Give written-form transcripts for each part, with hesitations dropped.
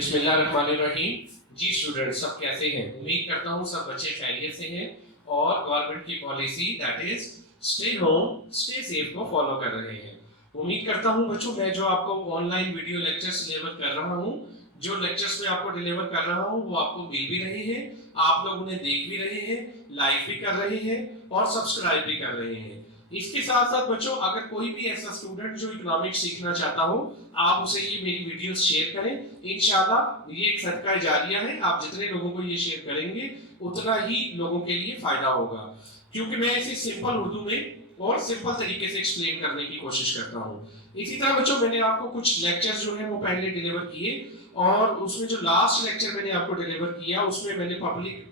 बिस्मिल्लाहिर्रहमानिर्रहीम। जी स्टूडेंट्स, सब कैसे हैं? उम्मीद करता हूँ सब बच्चे खैरियत से हैं और गवर्नमेंट की policy that is stay home stay safe को फॉलो कर रहे हैं। उम्मीद करता हूँ बच्चों, मैं जो आपको ऑनलाइन वीडियो लेक्चर्स डिलीवर कर रहा हूँ, जो लेक्चर्स में आपको डिलीवर कर रहा हूँ वो आपको मिल भी रहे हैं, आप लोग उन्हें देख भी रहे हैं, लाइक भी कर रहे हैं और सब्सक्राइब भी कर रहे हैं। इसके साथ साथ बच्चों, अगर कोई भी ऐसा स्टूडेंट जो इकोनॉमिक्स सीखना चाहता हो, आप उसे ये मेरी वीडियोस शेयर करें। इंशाल्लाह ये एक सदका जारिया है, आप जितने लोगों को ये शेयर करेंगे उतना ही लोगों के लिए फायदा होगा, क्योंकि मैं इसे सिंपल उर्दू में और सिंपल तरीके से एक्सप्लेन करने की कोशिश करता हूँ। इसी तरह बच्चों, मैंने आपको कुछ लेक्चर जो है वो पहले डिलीवर किए और उसमें जो लास्ट लेक्चर मैंने आपको डिलीवर किया उसमें मैंने पब्लिक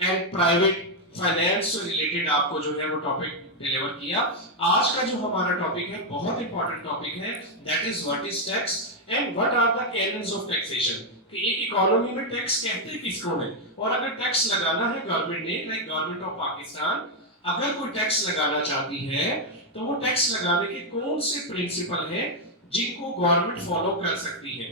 एंड प्राइवेट फाइनेंस से रिलेटेड आपको जो है वो टॉपिक डिलीवर किया। आज का जो हमारा टॉपिक है बहुत इंपॉर्टेंट टॉपिक है, that is what is tax and what are the canons of taxation. कि एक इकोनॉमी में टैक्स कहते किसको है, और अगर टैक्स लगाना है गवर्नमेंट ने, लाइक गवर्नमेंट ऑफ पाकिस्तान अगर कोई टैक्स लगाना चाहती है तो वो टैक्स लगाने के कौन से प्रिंसिपल हैं जिनको गवर्नमेंट फॉलो कर सकती है।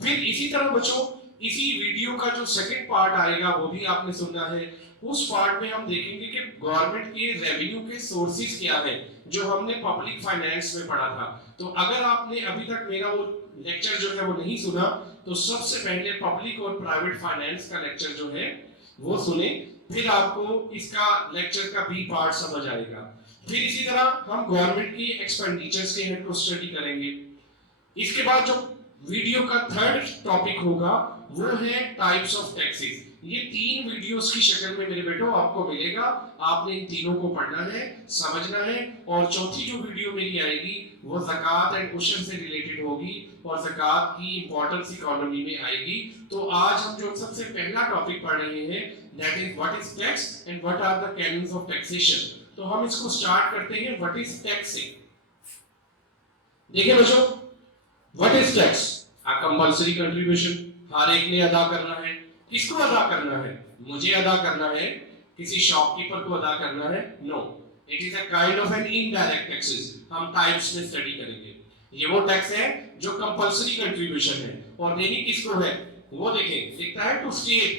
फिर इसी तरह बच्चों, इसी वीडियो का जो सेकंड पार्ट आएगा वो भी आपने सुनना है। उस पार्ट में हम देखेंगे कि गवर्नमेंट के रेवेन्यू के सोर्सेज क्या है, जो हमने पब्लिक फाइनेंस में पढ़ा था। तो अगर आपने अभी तक मेरा वो लेक्चर जो है वो नहीं सुना, तो सबसे पहले पब्लिक और प्राइवेट फाइनेंस का लेक्चर जो है वो सुने, फिर आपको इसका लेक्चर का बी पार्ट समझ आएगा। फिर इसी तरह हम गवर्नमेंट की एक्सपेंडिचर्स के हेड को स्टडी करेंगे। इसके बाद जो वीडियो का थर्ड टॉपिक होगा वो है टाइप्स ऑफ टैक्सेस। ये तीन वीडियोस की शक्ल में मेरे बेटो आपको मिलेगा, आपने इन तीनों को पढ़ना है, समझना है। और चौथी जो वीडियो मेरी आएगी वो ज़कात एंड उशर से रिलेटेड होगी और ज़कात की इंपॉर्टेंस इकोनॉमी में आएगी। तो आज हम जो सबसे पहला टॉपिक पढ़ रहे हैं that is what is tax and what are the canons of taxation. तो हम इसको स्टार्ट करते हैं व्हाट इज टैक्सिंग। देखिए बच्चों, what is tax? A compulsory contribution, हर एक ने अदा करना है। किसको अदा करना है? मुझे अदा करना है, किसी शॉपकीपर को अदा करना है? No, it is a kind of an indirect taxes. हम टाइप्स में स्टडी करेंगे। ये वो टैक्स है जो कंपल्सरी कंट्रीब्यूशन है और देनी किसको है वो देखें, लिखता है टू स्टेट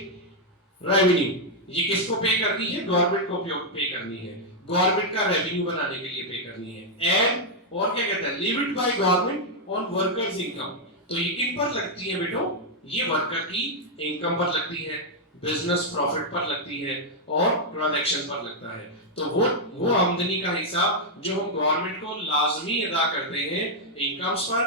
रेवेन्यू। ये किसको पे करनी है? गवर्नमेंट को पे करनी है, गवर्नमेंट का रेवेन्यू बनाने के लिए पे करनी है। एंड और क्या कहता है, live it by government on workers income. तो ये किन पर लगती है बेटो? ये वर्कर की इनकम पर लगती है, बिजनेस प्रॉफिट पर लगती है और ट्रांजैक्शन पर लगता है। तो वो आमदनी का हिस्सा जो हम गवर्नमेंट को लाजमी अदा करते हैं इनकम्स पर,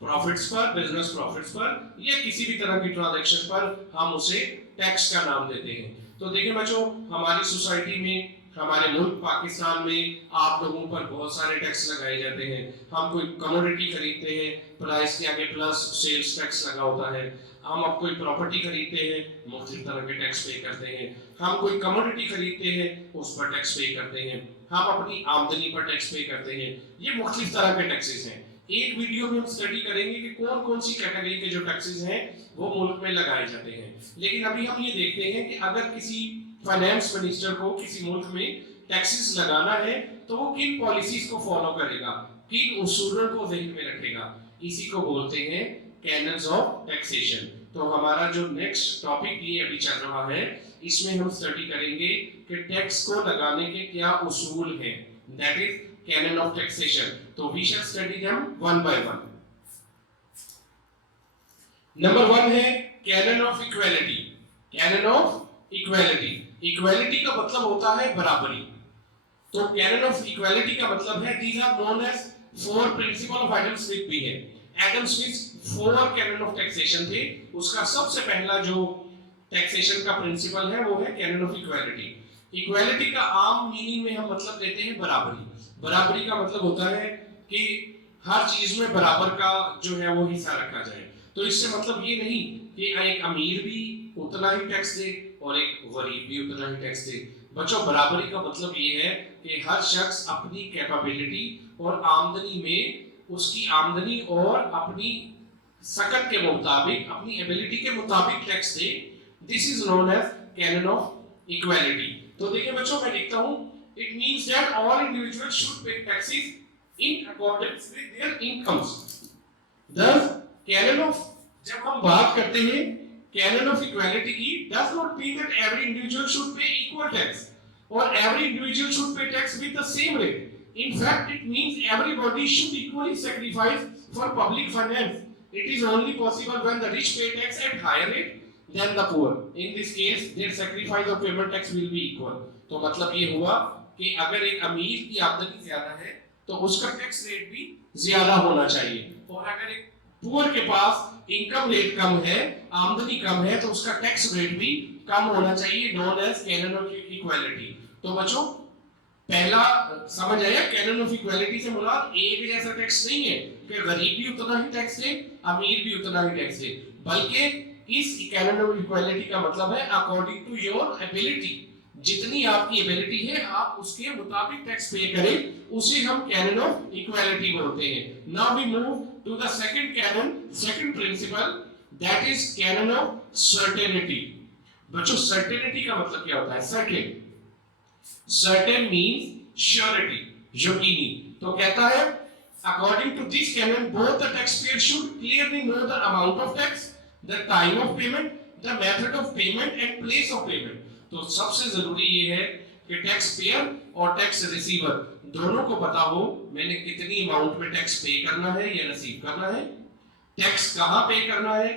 प्रॉफिट्स पर, बिजनेस प्रॉफिट्स पर या किसी भी तरह की ट्रांजैक्शन पर, हम उसे टैक्स का नाम देते हैं। तो देखिए बच्चों, हमारी सोसाइटी में, हमारे मुल्क पाकिस्तान में आप लोगों पर बहुत सारे टैक्स लगाए जाते हैं। हम कोई कमोडिटी खरीदते हैं, प्राइस के आगे प्लस सेल्स टैक्स लगा होता है। हम अब कोई प्रॉपर्टी खरीदते हैं, मुख्तलिफ तरह के टैक्स पे करते हैं। हम कोई कमोडिटी खरीदते हैं, उस पर टैक्स पे करते हैं। हम अपनी आमदनी पर टैक्स पे करते हैं। ये मुख्तलिफ तरह के टैक्सेस हैं। एक वीडियो में हम स्टडी करेंगे कि कौन कौन सी कैटेगरी के जो टैक्सेस हैं वो मुल्क में लगाए जाते हैं। लेकिन अभी हम ये देखते हैं कि अगर किसी फाइनेंस मिनिस्टर को किसी मुल्क में टैक्सेस लगाना है तो वो किन पॉलिसीज को फॉलो करेगा, किन उसूलों को ज़हन में रखेगा। इसी को बोलते हैं कैनन्स ऑफ टैक्सेशन। तो हमारा जो नेक्स्ट टॉपिक ये अभी चल रहा है, इसमें हम स्टडी करेंगे कि टैक्स को लगाने के क्या उसूल हैं, that is canon of taxation. तो we shall study them one by one. Number 1 है canon of equality. Canon of equality, equality का मतलब होता है बराबरी। तो कैनन ऑफ इक्वालिटी का मतलब है these are known as 4 principle of Adam Smith भी है। Adam Smith 4 canon of taxation थे। उसका सबसे पहला जो टैक्सेशन का प्रिंसिपल है वो है कैनन ऑफ इक्वालिटी। इक्वालिटी का आम मीनिंग में हम मतलब लेते हैं बराबरी। बराबरी का मतलब होता है कि हर चीज में बराबर का जो है वो हिस्सा रखा जाए। तो इससे मतलब ये नहीं कि एक अमीर भी उतना ही टैक्स दे और एक गरीब भी उतना ही टैक्स दे। बच्चों, बराबरी का मतलब ये है कि हर शख्स अपनी कैपेबिलिटी और आमदनी में, उसकी आमदनी और अपनी सकत के मुताबिक, अपनी एबिलिटी के मुताबिक टैक्स दे। This is known as canon of equality. तो देखिए बच्चों, मैं लिखता हूं, it means that all individuals should pay taxes in accordance with their incomes. Thus, canon of जब हम बात करते हैं कैनन ऑफ इक्वालिटी की, does not mean that every individual should pay equal tax और every individual should pay tax with the same rate. In fact, it means everybody should equally sacrifice for public finance. It is only possible when the rich pay tax at higher rate than the poor. In this case, their sacrifice of payment tax will be equal. तो मतलब ये हुआ कि अगर एक अमीर की आमदनी ज्यादा है तो उसका टैक्स रेट भी ज्यादा होना चाहिए, और अगर एक पुअर के पास इनकम रेट कम है, आमदनी कम है, तो उसका टैक्स रेट भी कम होना चाहिए, known as canon of equality. तो बच्चों पहला समझ आया, कैनन ऑफ इक्वालिटी से मुराद एक जैसा टैक्स नहीं है कि गरीब भी उतना ही टैक्स दे, अमीर भी उतना ही टैक्स दे, बल्कि इस कैनन ऑफ इक्वालिटी का मतलब है अकॉर्डिंग टू योर एबिलिटी. जितनी आपकी एबिलिटी है आप उसके मुताबिक टैक्स पे करें, उसे हम कैनन ऑफ इक्वालिटी बोलते हैं. Now we move to the second canon, second principle, that is canon of certainty. बच्चों सर्टेनिटी का मतलब क्या होता है? सर्टेन, सर्टेन मीन्स श्योरिटी, यकीनी. तो कहता है according to this canon both the taxpayer should clearly know the amount of tax, the time of payment, the method of payment and place of payment. तो सबसे जरूरी ये है कि टैक्स पेयर और टैक्स रिसीवर दोनों को पता हो मैंने कितनी अमाउंट में टैक्स पे करना है या रिसीव करना है, टैक्स कहां पे करना है,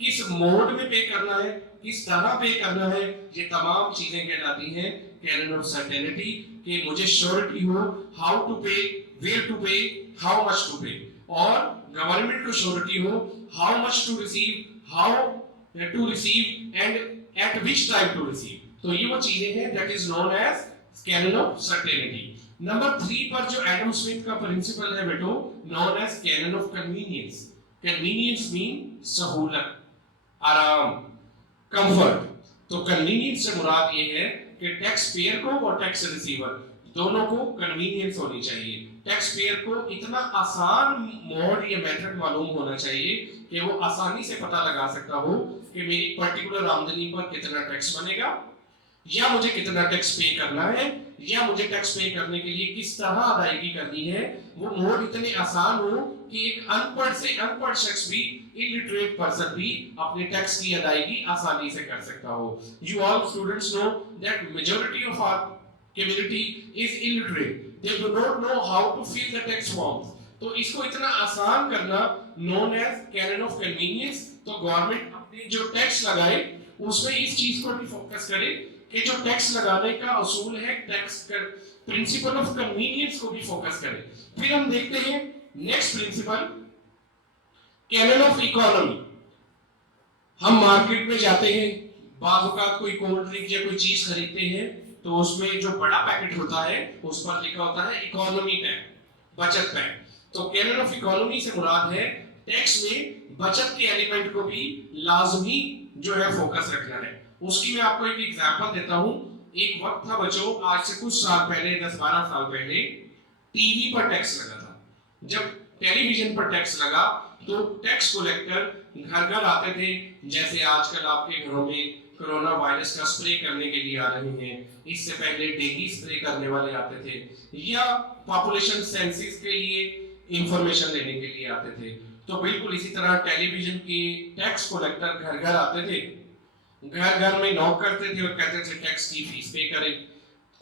किस मोड में पे करना है, किस तरह पे करना है. ये तमाम चीजें कहलाती हैं कैनन ऑफ सर्टेनिटी, कि मुझे श्योरिटी हो how to pay, where to pay, how much to pay, और गवर्नमेंट को श्योरिटी हो how much to receive, how to receive and at which time to receive. तो ये वो चीजें हैं that is known as canon of certainty. Number 3 पर जो एडम स्मिथ का प्रिंसिपल है बेटो, known as canon of convenience. Convenience mean सहूलत, आराम, कंफर्ट. तो कन्वीनियंस से मुराद ये है कि टैक्स पेयर को और टैक्स रिसीवर दोनों को कन्वीनियंस होनी चाहिए. टैक्स पेयर को इतना आसान मोड या मेथड मालूम होना चाहिए कि वो आसानी से पता लगा सकता हो कि मेरी पर्टिकुलर आमदनी पर कितना टैक्स बनेगा, या मुझे कितना टैक्स पे करना है, या मुझे टैक्स पे करने के लिए किस तरह अदायगी करनी है. वो मोड इतने आसान हो कि एक अनपढ़ से अनपढ़ शख्स भी, इलिटरेट पर्सन भी अपने टैक्स की अदायगी आसानी से कर सकता हो. You all students know that majority of our community is illiterate, they do not know how to fill the tax forms. तो इसको इतना आसान करना known as canon of convenience. तो गवर्नमेंट अपने जो टैक्स लगाए उसमें इस चीज को भी फोकस करे कि जो टैक्स लगाने का असूल है, टैक्स प्रिंसिपल ऑफ कन्वीनियंस को भी फोकस करें. फिर हम देखते हैं next principle, canon of economy. हम मार्केट में जाते हैं, बाज़ औक़ात कोई कोल्ड ड्रिंक या कोई चीज खरीदते हैं, तो उसमें जो बड़ा पैकेट होता है उस पर लिखा होता है इकोनॉमी पैक, बचत पैक. तो कैनन ऑफ इकोनॉमी से मुराद है टैक्स में बचत के एलिमेंट को भी लाजमी जो है फोकस रखना है. उसकी मैं आपको एक एग्जांपल देता हूं. एक वक्त था बच्चों, आज से कुछ साल पहले, 10-12 साल पहले, टीवी पर टैक्स लगा था. जब टेलीविजन पर टैक्स लगा तो टैक्स कलेक्टर घर घर आते थे, जैसे आजकल आपके घरों में कोरोना वायरस का स्प्रे करने के लिए आ रहे हैं, इससे पहले डेंगू स्प्रे करने वाले आते थे, या पॉपुलेशन सेंसस के लिए इंफॉर्मेशन लेने के लिए आते थे. तो बिल्कुल इसी तरह टेलीविजन के टैक्स कलेक्टर घर घर आते थे, घर घर में नॉक करते थे और कहते थे टैक्स की फीस पे करें.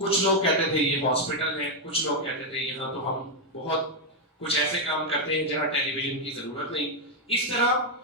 कुछ लोग कहते थे ये हॉस्पिटल है, कुछ लोग कहते थे यहाँ तो हम बहुत कुछ ऐसे काम करते हैं जहाँ टेलीविजन की जरूरत नहीं. इस तरह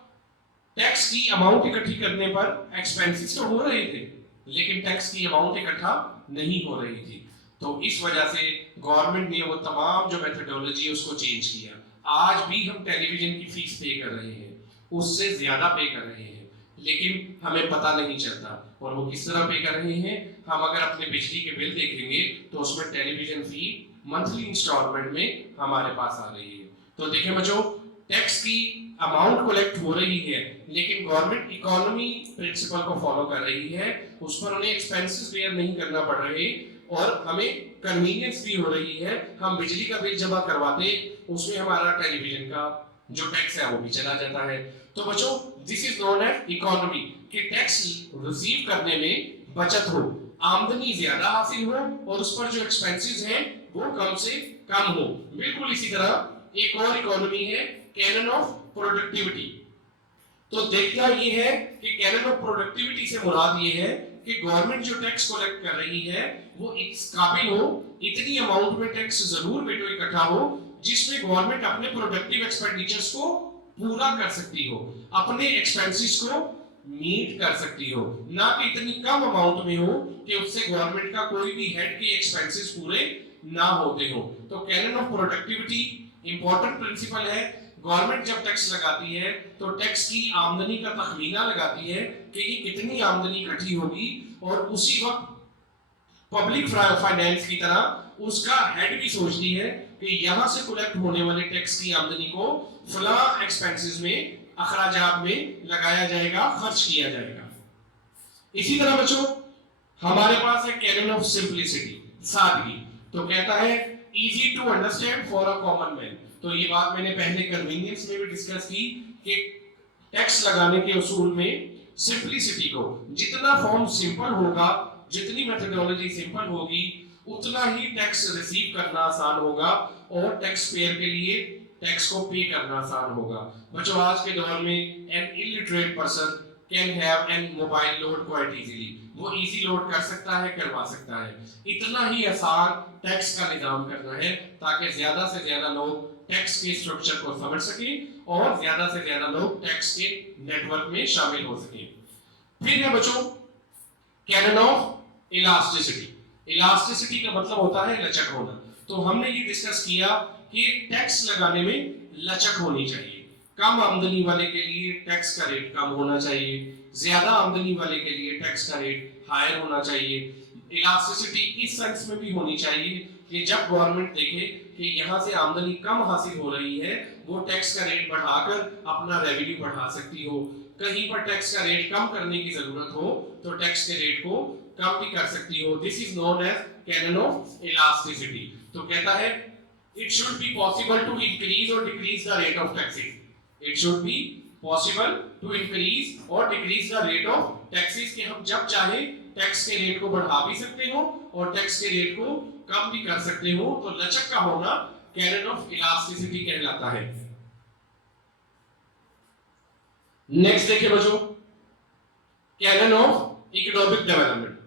टैक्स की अमाउंट इकट्ठी करने पर एक्सपेंसेस तो हो रहे थे, लेकिन टैक्स की अमाउंट इकट्ठा नहीं हो रही थी. तो इस वजह से गवर्नमेंट ने वो तमाम जो मेथोडोलॉजी है उसको चेंज किया. आज भी हम टेलीविजन की फीस पे कर रहे हैं, उससे ज्यादा पे कर रहे हैं, लेकिन हमें पता नहीं चलता. और वो किस तरह पे कर रहे हैं, हम अगर अपने बिजली के बिल देखेंगे तो उसमें टेलीविजन फी मंथली इंस्टॉलमेंट में हमारे पास आ रही है. तो देखें बच्चों, टैक्स की अमाउंट कलेक्ट हो रही है, लेकिन गवर्नमेंट इकोनॉमी प्रिंसिपल को फॉलो कर रही है, उस पर उन्हें एक्सपेंसेस बेयर नहीं करना पड़ रहे, और हमें कन्वीनियंस भी हो रही है. हम बिजली का बिल जमा करवाते, उसमें हमारा टेलीविजन का जो टैक्स है वो भी चला जाता है. तो बच्चों, this is known as economy, कि टैक्स रिसीव करने में बचत हो, आमदनी ज्यादा हासिल हो, और उस पर जो एक्सपेंसेस हैं वो कम से कम हो. बिल्कुल इसी तरह एक और इकोनॉमी है कैनन ऑफ प्रोडक्टिविटी. तो देखना ये है कि कैनन ऑफ प्रोडक्टिविटी से मुराद ये है कि गवर्नमेंट जो टैक्स कलेक्ट कर रही है वो इस काबिल हो, इतनी अमाउंट में टैक्स जरूर बेटो इकट्ठा हो जिसमें गवर्नमेंट अपने प्रोडक्टिव एक्सपेंडिचर्स को पूरा कर सकती हो, अपने एक्सपेंसेस को मीट कर सकती हो, ना कि इतनी कम अमाउंट में हो कि उससे गवर्नमेंट का कोई भी हेड के एक्सपेंसेस पूरे ना होते हो। तो canon of productivity important principle है। गवर्नमेंट जब टैक्स लगाती है तो टैक्स की आमदनी का तखमीना लगाती है कि ये कितनी आमदनी इकट्ठी होगी, और उसी वक्त पब्लिक फाइनेंस की तरह उसका हेड भी सोचती है कि यहां से कलेक्ट होने वाले टैक्स की आमदनी को फला एक्सपेंसेस में, अखराजात में लगाया जाएगा, खर्च किया जाएगा। इसी तरह बच्चों हमारे पास है कैनन ऑफ सिंपलिसिटी, सादगी। तो कहता है easy to understand for a common man. तो ये बात मैंने पहले कन्वीनियंस में भी डिस्कस की कि टैक्स लगाने के उसूल में सिंपलिसिटी को, जितना फॉर्म सिंपल होगा, जितनी मेथोडोलॉजी सिंपल होगी, उतना ही टैक्स रिसीव करना आसान होगा और टैक्स पेयर के लिए टैक्स को पे करना आसान होगा। बच्चों आज के दौर में an illiterate person can have an mobile load quite easily, वो इजी लोड कर सकता है, करवा सकता है। इतना ही आसान टैक्स का निजाम करना है ताकि ज्यादा से ज्यादा लोग टैक्स के स्ट्रक्चर को समझ सकें और ज्यादा से ज्यादा लोग टैक्स के नेटवर्क में शामिल हो सकें। फिर है बच्चों कैनन ऑफ इलास्टिसिटी। इलास्टिसिटी का मतलब होता है लचक होना। तो हमने ये डिस्कस किया कि टैक्स लगाने में लचक होनी चाहिए। कम आमदनी वाले के लिए टैक्स का रेट कम होना चाहिए, ज्यादा आमदनी वाले के लिए टैक्स का रेट हायर होना चाहिए। इलास्टिसिटी इस सेंस में भी होनी चाहिए कि जब गवर्नमेंट देखे कि यहाँ से आमदनी कम हासिल हो रही है, वो टैक्स का रेट बढ़ाकर अपना रेवेन्यू बढ़ा सकती हो। कहीं पर टैक्स का रेट कम करने की जरूरत हो तो टैक्स के रेट को कम भी कर सकती हो। This is known as canon of elasticity. तो कहता है it should be possible to increase or decrease the rate of taxes. It should be possible to increase or decrease the rate of taxes, कि हम जब चाहे tax के rate को बढ़ा भी सकते हो और टैक्स के रेट को कम भी कर सकते हो। तो लचक का होना कैनन ऑफ इलास्टिसिटी कहलाता है। नेक्स्ट देखिए बच्चों कैनन ऑफ इकोनॉमिक डेवलपमेंट।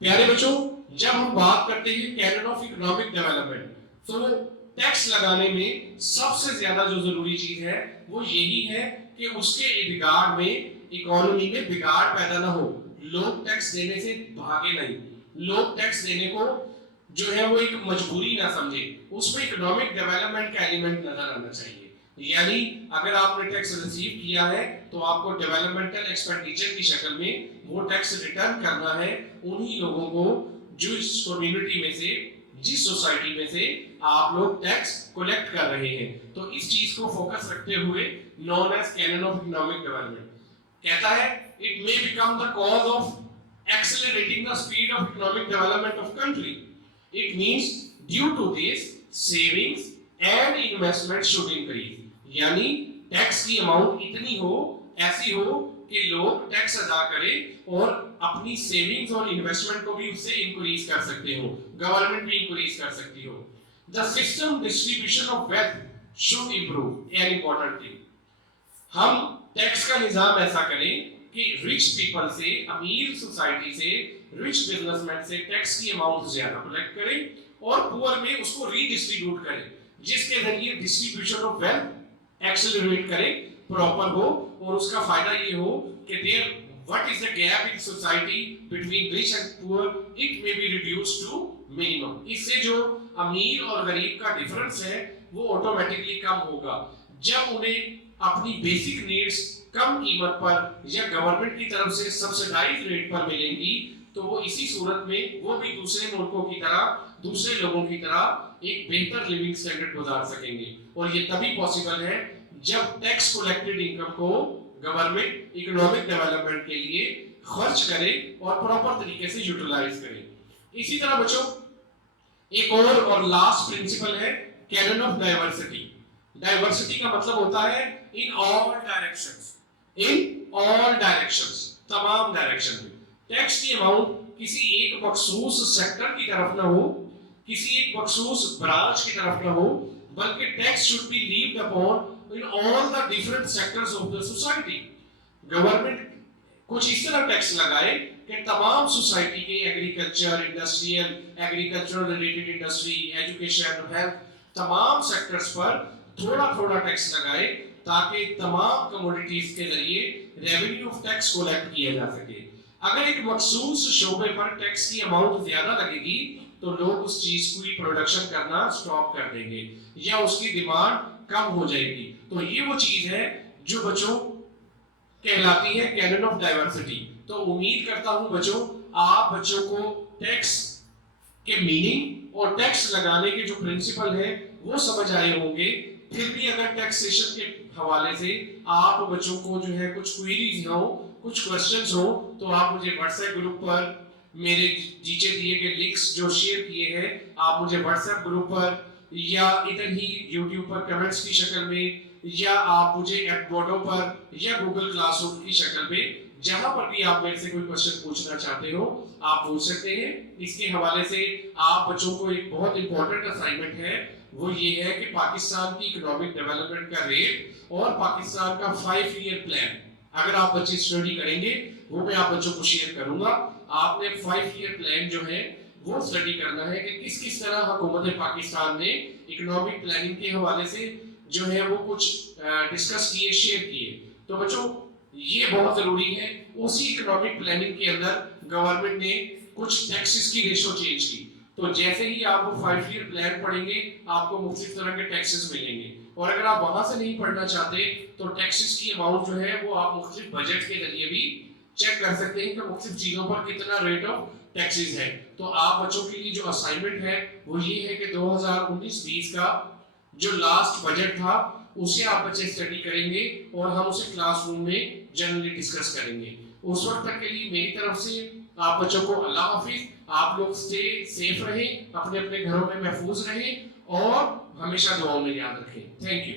प्यारे बच्चों जब हम बात करते हैं कैनन ऑफ इकोनॉमिक डेवलपमेंट तो टैक्स लगाने में सबसे ज्यादा जो जरूरी चीज है वो यही है कि उसके रिगार्ड में इकोनॉमी में बिगाड़ पैदा ना हो, लोग टैक्स देने से भागे नहीं, लोग टैक्स देने को जो है वो एक मजबूरी ना समझे, उसमें इकोनॉमिक डेवलपमेंट का एलिमेंट नजर आना चाहिए। यानी अगर आपने टैक्स रिसीव किया है तो आपको डेवलपमेंटल एक्सपेंडिचर की शक्ल में वो टैक्स रिटर्न करना है उन्हीं लोगों को जिस कम्युनिटी में से, जिस सोसाइटी में से आप लोग टैक्स कलेक्ट कर रहे हैं। तो इस चीज को फोकस रखते हुए known as canon of economic development कहता है it may become the cause of accelerating the speed of economic development of country. It means due to this savings and investment should increase. यानी tax की amount इतनी हो, ऐसी हो कि लोग टैक्स अदा करें और अपनी सेविंग्स और इन्वेस्टमेंट को भी उससे इंक्रीज कर सकते हो, गवर्नमेंट भी इंक्रीज कर सकती हो। The system distribution of wealth should improve. An important thing, हम टैक्स का निजाम ऐसा करें कि रिच पीपल से, अमीर सोसाइटी से, रिच बिजनेसमैन से टैक्स की अमाउंट ज्यादा कलेक्ट करें और पुअर में उसको रीडिस्ट्रीब्यूट करें, जिसके जरिए डिस्ट्रीब्यूशन ऑफ वेल्थ एक्सेलरेट करें, प्रॉपर हो और उसका फायदा ये हो कि there what is the gap in society between rich and poor, it may be reduced to minimum। इससे जो अमीर और गरीब का डिफरेंस है वो ऑटोमेटिकली कम होगा। जब उन्हें अपनी बेसिक नीड्स कम कीमत पर या गवर्नमेंट की तरफ से सब्सिडाइज रेट पर मिलेंगी तो वो इसी सूरत में वो भी दूसरे मुल्कों की तरह, दूसरे लोगों की तरह एक बेहतर लिविंग स्टैंडर्ड गुजार सकेंगे। और ये तभी पॉसिबल है जब टैक्स कलेक्टेड इनकम को गवर्नमेंट इकोनॉमिक डेवलपमेंट के लिए खर्च करे और प्रॉपर तरीके से यूटिलाइज करे। इसी तरह बच्चों एक और लास्ट प्रिंसिपल है कैनन ऑफ डाइवर्सिटी। डाइवर्सिटी का मतलब होता है in all directions, in all directions, तमाम डायरेक्शन में टैक्स की अमाउंट किसी एक मखसूस सेक्टर की तरफ ना हो, किसी एक मखसूस ब्रांच की तरफ ना हो, बल्कि tax should be levied upon in all the different sectors of the society। Government कुछ इस तरह टैक्स लगाए कि तमाम सोसाइटी के agriculture, industrial, agriculture related industry, education, health, तमाम सेक्टर्स पर थोड़ा थोड़ा टैक्स लगाए ताकि तमाम कमोडिटीज के जरिए रेवेन्यू ऑफ टैक्स कलेक्ट किया जा सके। अगर एक मखसूस शोबे पर टैक्स की अमाउंट ज्यादा लगेगी तो लोग उस चीज की प्रोडक्शन करना स्टॉप कर देंगे या उसकी डिमांड कम हो जाएगी। तो ये वो चीज है जो बच्चों कहलाती है कैनन ऑफ डाइवर्सिटी। तो उम्मीद करता हूं बच्चों, आप बच्चों को टैक्स के मीनिंग और टैक्स लगाने के जो प्रिंसिपल है वो समझ आए होंगे। फिर भी अगर टैक्सेशन के हवाले से आप बच्चों को जो है कुछ क्वेरीज हो, कुछ क्वेश्चंस हो, तो आप मुझे व्हाट्सएप ग्रुप पर मेरे नीचे दिए गए लिंक्स जो शेयर किए हैं आप मुझे व्हाट्सएप ग्रुप पर या इधर ही यूट्यूब पर कमेंट्स की शक्ल में या आप मुझे एडमोडो पर या गूगल क्लासरूम की शक्ल में जहां पर भी आप मेरे से कोई क्वेश्चन पूछना चाहते हो आप पूछ सकते हैं। इसके हवाले से आप बच्चों को एक बहुत इंपॉर्टेंट असाइनमेंट है, वो ये है कि पाकिस्तान की इकोनॉमिक डेवलपमेंट का रेट और पाकिस्तान का 5 ईयर प्लान अगर आप बच्चे स्टडी करेंगे वो मैं आप बच्चों को शेयर करूंगा। आपने 5 ईयर प्लान जो है वो स्टडी करना है कि किस किस तरह हुकूमत पाकिस्तान ने इकोनॉमिक प्लानिंग के हवाले से जो है वो कुछ डिस्कस किए, शेयर किए। तो बच्चों ये बहुत जरूरी है। उसी इकोनॉमिक प्लानिंग के अंदर गवर्नमेंट ने कुछ टैक्सेस की रेशो चेंज की। तो जैसे ही आप वो 5 ईयर प्लान पढ़ेंगे आपको मुख्तलिफ तरह के टैक्सेस मिलेंगे और अगर आप वहां से नहीं पढ़ना चाहते तो टैक्सेस की अमाउंट जो है वो आप मुख्तलिफ बजट के जरिए भी चेक कर सकते हैं कि मुख्तलिफ चीजों पर कितना रेट ऑफ टैक्सेस है। तो आप बच्चों के लिए जो असाइनमेंट है वो ये है कि 2019-20 का जो लास्ट बजट था उसे आप बच्चे स्टडी करेंगे और हम उसे क्लासरूम में जनरली डिस्कस करेंगे। उस वक्त तक के लिए मेरी तरफ से आप बच्चों को अल्लाह हाफिज। आप लोग स्टे सेफ रहें, अपने अपने घरों में महफूज रहें और हमेशा दुआओं में याद रखें। Thank you.